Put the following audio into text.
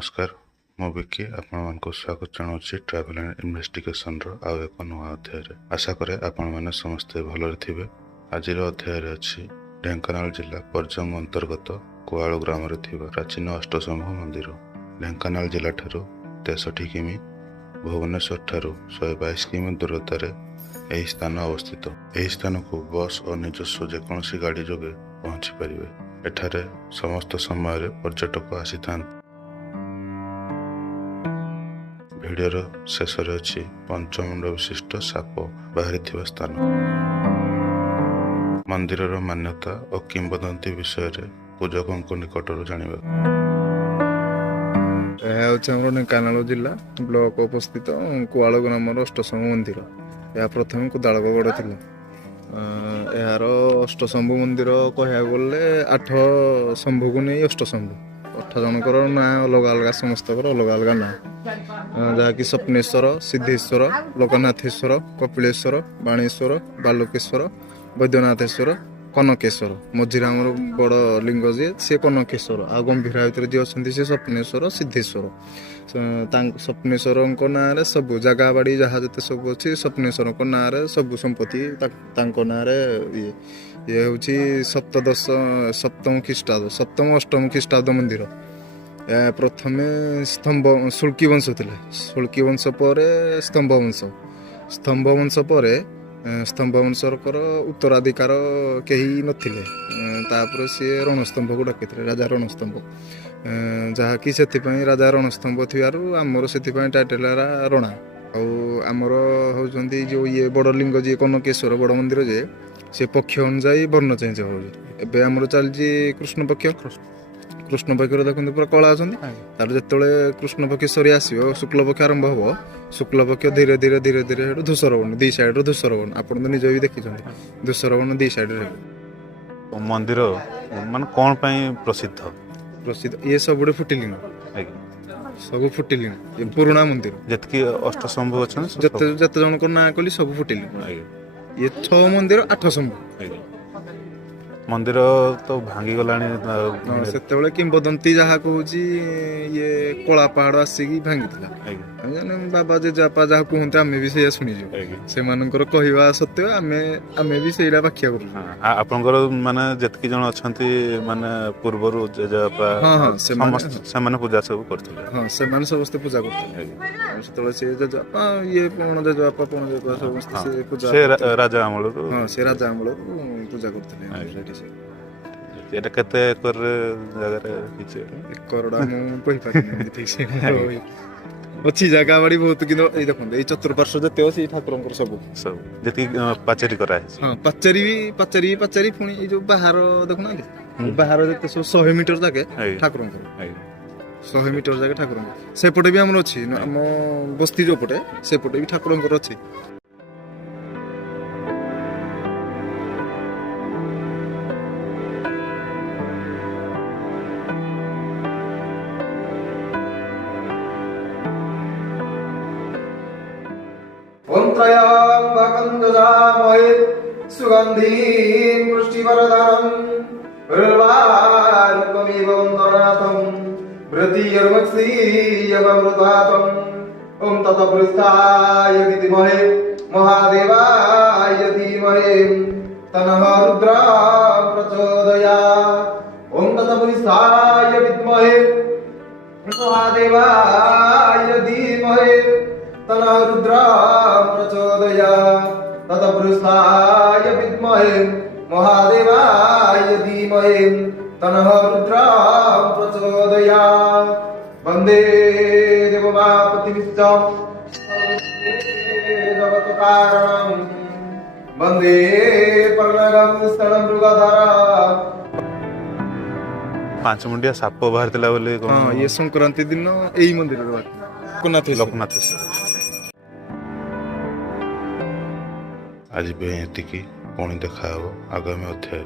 नमस्कार मु विकी आपण स्वागत जनावि ट्रावेल एंड इन्वेस्टिगेशन आउ एक नुआ अध्याय आशा करे आपण मैंने समस्ते भलरे थिबे। आज अध्याय अच्छी ढेंकानाल जिला परजंग अंतर्गत कुआल ग्राम प्राचीन अष्टशंभु मंदिर। ढेंकानाल जिला ठारू 63 किमी भुवनेश्वर ठारू 122 किमी दूरतार यह स्थान अवस्थित। यह स्थान को बस और निजस्व जेकोसी गाड़ी जोगे पहुंची पारे। एठारे समस्त समय पर्यटक आसी था। भिडर शेष अच्छी पंचमुंड विशिष्ट साप बाहरी स्थान। मंदिर मान्यता और किंवदंती विषय पूजकों निकटर जाना। ढेंकानाल जिला ब्लॉक उपस्थित कुआल ग्राम अष्टशंभु मंदिर। यह प्रथम कुदालगढ़ थी। यार अष्टशंभु मंदिर कह गले 8 शंभु को नहीं अष्टशंभु 8 जनकर ना अलग अलग समस्त अलग अलग ना जहाँकि स्वप्नेश्वर, सिद्धेश्वर, लोकनाथेश्वर, कपिलेश्वर, बाणेश्वर, बालकेश्वर, वैद्यनाथेश्वर, कनकेश्वर। मझिरे आम बड़ लिंग जी सी कनकेश्वर। आ गंभीरा भितर जी अच्छा सी स्वप्नेश्वर, सिद्धेश्वर। स्वप्नेश्वर ना सब जगह बाड़ी जहाँ जिते सब अच्छी स्वप्नेश्वर ना सब संपत्ति ना ये हूँ सप्तम ख्रीष्टाब्द 7म 8म ख्रीष्टाब्द मंदिर। प्रथमे स्तंभ सुल्की वंश थे। सुल्की वंश पर स्तंभ वंश। स्तंभ वंश पर स्तंभ वंशर उत्तराधिकार कहीं नथिले। तापर सी रणस्तंभ को डाकी राजा रणस्तंभ जहाँकि से राजा रणस्तंभ थी आमर से टाइटल रणा। आमर होती जो ये बड़ लिंग जी कनकेश्वर बड़ मंदिर जे से पक्ष अनुजाई वर्ण चेंज हो। आमर चलती कृष्ण पक्ष। कृष्ण पक्ष देखते पूरा कला अच्छा तार जो कृष्ण पक्ष सरी आसो शुक्ल पक्ष आरंभ हम। शुक्ल पक्ष धीरे धीरे धीरे धीरे धूसर बन दी साइड धूसर बन आप निज भी देखी धूसर बन दी साइड मंदिर मान कौन प्रसिद्ध प्रसिद्ध ये सब फुटिलिंग सब फुटिलिंग पुराणा मंदिर जी अष्टशंभु अच्छा जत जन को ना कली सब फुटिलिंग। ये 6 मंदिर 8 शंभु मंदिर तो भांगी गलानी से किंवदंती जहाँ कहूँ ये कला पहाड़ आसिक भांगी बाबा जेजेपा जहाँ कहते आम भी से शुणीचु से कहवा सत्य आम भी से व्याख्या कर आपंकर माने जतकी जन अच्छा माने पूर्वर जेजेपा से पूजा सब करथिले। हाँ से समस्त पूजा करते से जेजेपा ये पण जेजेपा समस्त से पूजा से राजा अमल। हाँ से राजा अमल पूजा करते। एटा केते एकर जगह एकरडा मु कहि पारिनी ठीक से अच्छी जगह बाड़ी बहुत कि देखो ये चतुर्पार्श्व जते अछि ठाकुरंकर सब जति पाचेरी करा है। हां पाचेरी पुणी जो बाहर देखुना बाहर जते 100 मीटर जाके ठाकुरंकर 100 मीटर जाके ठाकुरंकर सेपटे भी हमर अछि हम बस्ती जो पटे सेपटे भी ठाकुरंकर अछि। सुगंधीं पुष्टिवरदानं रुर्वारुकमिव वन्दनाथं वृत्तिर्मक्षीयवमृतातं ॐ ततपृष्ठाय विद्महे महादेवाय धीमहि तन्नः रुद्रः प्रचोदयात्। ॐ ततपृष्ठाय विद्महे महादेवाय धीमहि तन्नः रुद्रः प्रचोदयात्। ततपृष्ठाय विद्महे महादेवाय धीमहि तन्नः रुद्रः प्रचोदयात्। वन्दे देवमापतिनित्यं जगत्कारणं वन्दे पर्णगं स्तनमृगधरं। 5 मुंडिया साप बाहर थिला बोले। हां ये संक्रांति दिन एई मंदिर लोकनाथेश्वर। आज भी पुणी देखा आगामी अध्याय।